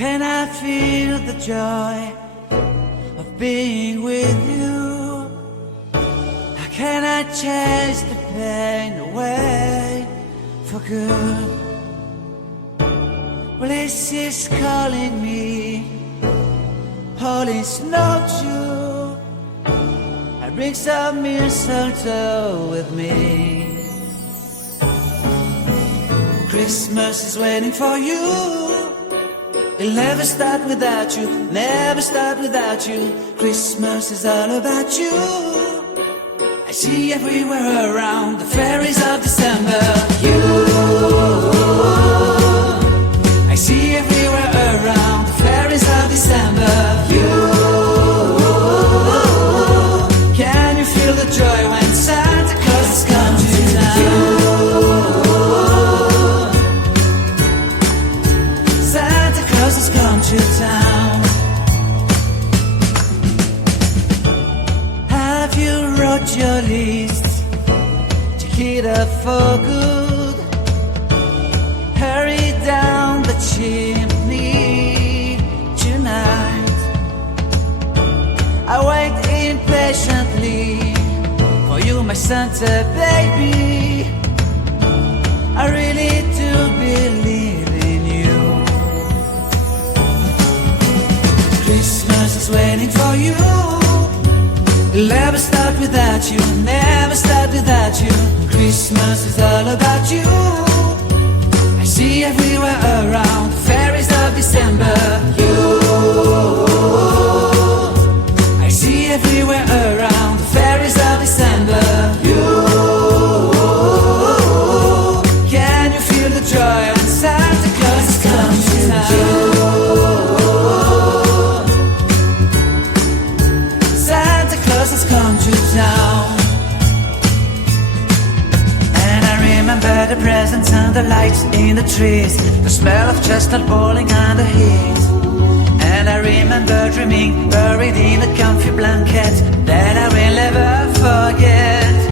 can I feel the joy of being with you? How can I chase the pain away for good? Well, this is calling me, all is not true. I bring some mistletoe with me. Christmas is waiting for you. It'll never start without you, never start without you. Christmas is all about you. I see everywhere around the fairies of December. You, I see everywhere around the fairies of December. You, can you feel the joy when Santa Claus has come to town? Santa Claus has come to town. Have you wrote your list to hit up for good? Hurry down the chimney tonight. I wait impatiently for you, my Santa baby. I really do believe in you. Christmas is waiting for you. It'll never start without you, never start without you. Christmas is all about you. I see everywhere around the fairies of December. You, I see everywhere around the fairies of December. You, can you feel the joy when Santa Claus has come to town? Santa Claus has come to town. And I remember the presents and the lights in the trees, the smell of chestnut boiling on the heat. And I remember dreaming, buried in a comfy blanket that I will never forget.